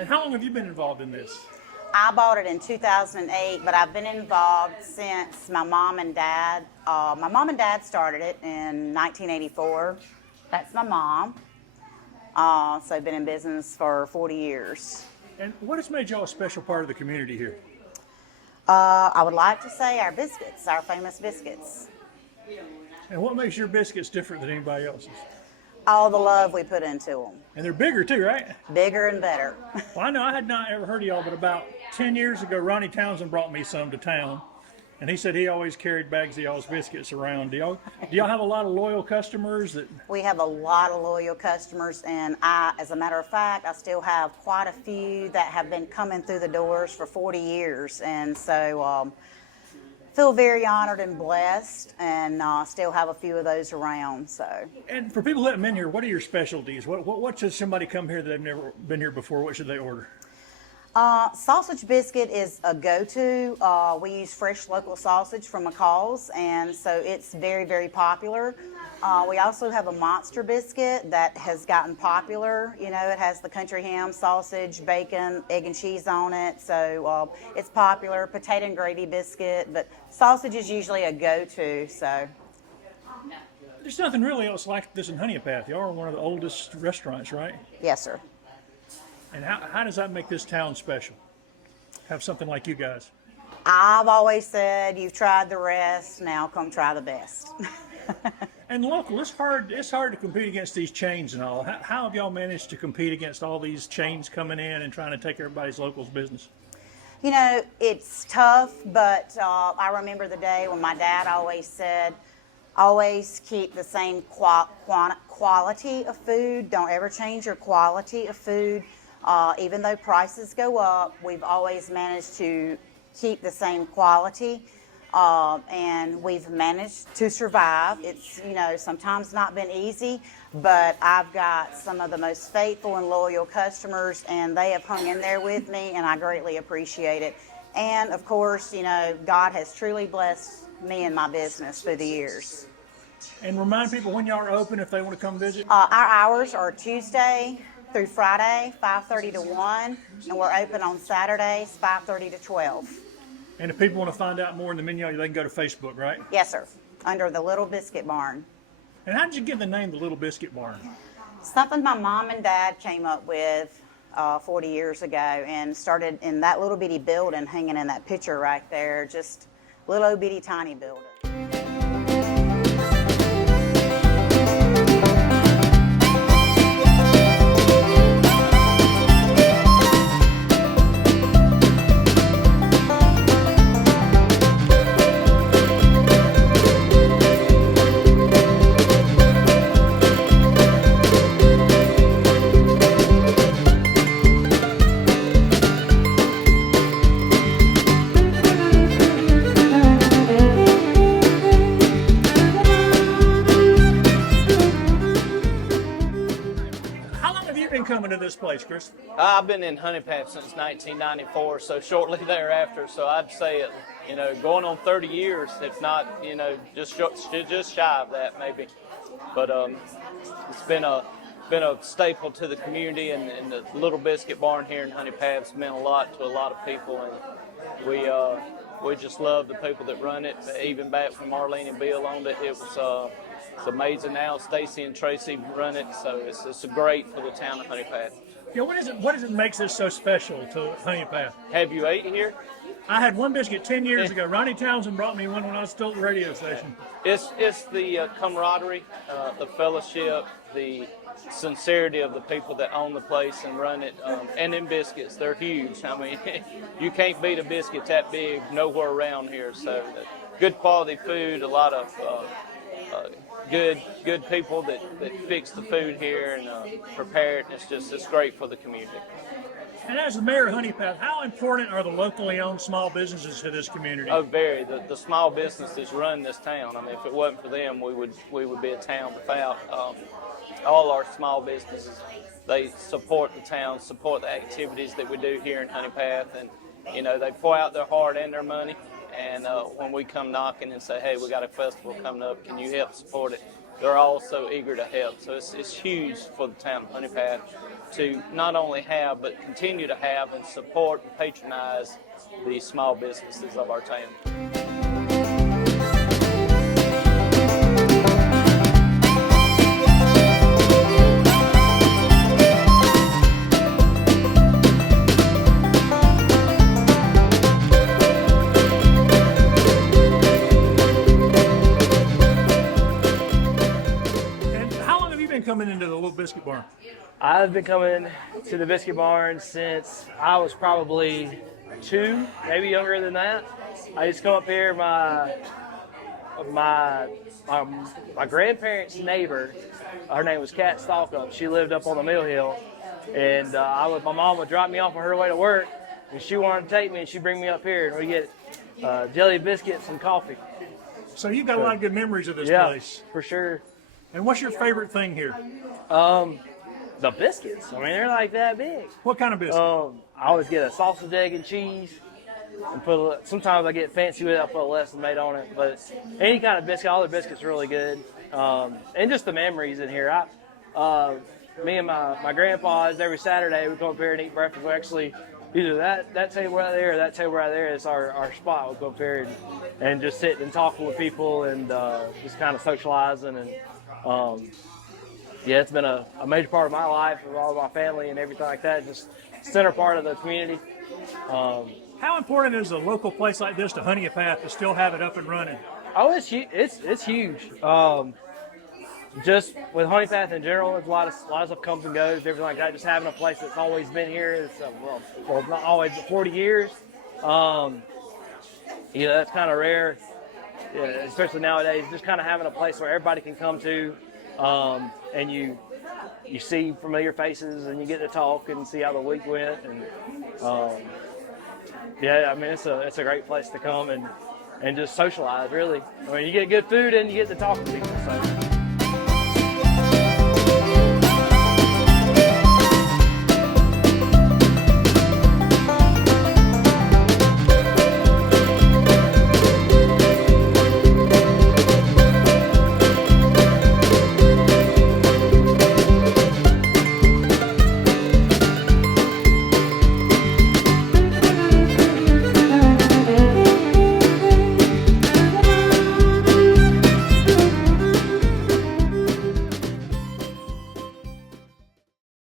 And how long have you been involved in this? I bought it in 2008, but I've been involved since my mom and dad. My mom and dad started it in 1984. That's my mom. So I've been in business for 40 years. And what has made y'all a special part of the community here? I would like to say our biscuits, our famous biscuits. And what makes your biscuits different than anybody else's? All the love we put into them. And they're bigger too, right? Bigger and better. Well, I know I had not ever heard of y'all, but about 10 years ago, Ronnie Townsend brought me some to town. And he said he always carried bags of y'all's biscuits around. Do y'all have a lot of loyal customers? We have a lot of loyal customers, and as a matter of fact, I still have quite a few that have been coming through the doors for 40 years. And so feel very honored and blessed, and still have a few of those around. So. And for people that have been here, what are your specialties? What should somebody come here that they've never been here before? What should they order? Sausage biscuit is a go-to. We use fresh local sausage from McCall's, and so it's very, very popular. We also have a monster biscuit that has gotten popular. You know, it has the country ham, sausage, bacon, egg and cheese on it, so it's popular. Potato and gravy biscuit, but sausage is usually a go-to. So there's nothing really else like this in Honea Path. Y'all are one of the oldest restaurants, right? Yes, sir. And how does that make this town special? Have something like you guys. I've always said, you've tried the rest, now come try the best. And local, it's hard to compete against these chains and all. How have y'all managed to compete against all these chains coming in and trying to take everybody's locals business? You know, it's tough, but I remember the day when my dad always said, always keep the same quality of food. Don't ever change your quality of food. Even though prices go up, we've always managed to keep the same quality, and we've managed to survive. It's, you know, sometimes not been easy, but I've got some of the most faithful and loyal customers, and they have hung in there with me, and I greatly appreciate it. And of course, you know, God has truly blessed me and my business through the years. And remind people when y'all are open if they want to come visit. Our hours are Tuesday through Friday, 5:30 to 1, and we're open on Saturdays, 5:30 to 12. And if people want to find out more in the menu, they can go to Facebook, right? Yes, sir, under the Little Biscuit Barn. And how did you get the name the Little Biscuit Barn? Something my mom and dad came up with 40 years ago, and started in that little bitty building hanging in that picture right there, just little bitty tiny building. Coming to this place, Chris? I've been in Honea Path since 1994, so shortly thereafter. So I'd say it, you know, going on 30 years, if not, you know, just shy of that maybe. But it's been a staple to the community, and the Little Biscuit Barn here in Honea Path has meant a lot to a lot of people, and we just love the people that run it. Even back when Marlene and Bill owned it, it was. It's amazing now. Stacie and Tracy run it, so it's great for the town of Honea Path. Yeah, what is it makes this so special to Honea Path? Have you ate here? I had one biscuit 10 years ago. Ronnie Townsend brought me one when I was still at the radio station. It's the camaraderie, the fellowship, the sincerity of the people that own the place and run it, and them biscuits, they're huge. I mean, you can't beat a biscuit that big nowhere around here. So good quality food, a lot of good people that fix the food here and prepare it, and it's great for the community. And as the mayor of Honea Path, how important are the locally owned small businesses to this community? Oh, very. The small businesses run this town. I mean, if it wasn't for them, we would be a town without. All our small businesses, they support the town, support the activities that we do here in Honea Path, and you know, they pour out their heart and their money. And when we come knocking and say, hey, we got a festival coming up, can you help support it? They're all so eager to help. So it's huge for the town of Honea Path. to not only have, but continue to have and support and patronize the small businesses of our town. And how long have you been coming into the Little Biscuit Barn? I've been coming to the Biscuit Barn since I was probably 2, maybe younger than that. I used to come up here. My grandparents' neighbor, her name was Kat Stalkup. She lived up on the Mill Hill, and my mom would drop me off on her way to work, and she wanted to take me, and she'd bring me up here, and we get jelly biscuits and coffee. So you've got a lot of good memories of this Yeah, place. for sure. And what's your favorite thing here? The biscuits. I mean, they're like that big. What kind of biscuit? I always get a sausage, egg, and cheese. And sometimes I get fancy with it. I put less than made on it. But any kind of biscuit, all the biscuits are really good. And just the memories in here. Me and my grandpa's every Saturday we come up here and eat breakfast. We actually either that table right there or that table right there is our spot. We'll go up here and just sit and talk with people and just kind of socializing and. Yeah, it's been a major part of my life, of all of my family and everything like that. Just center part of the community. How important is a local place like this to Honea Path to still have it up and running? Oh, it's huge. It's huge. Just with Honea Path in general, there's a lot of stuff comes and goes, everything like that. Just having a place that's always been here, it's well, not always, but 40 years. That's kind of rare, especially nowadays. Just kind of having a place where everybody can come to. And you see familiar faces and you get to talk and see how the week went and I mean it's a great place to come and just socialize really. I mean you get good food and you get to talk to people. So.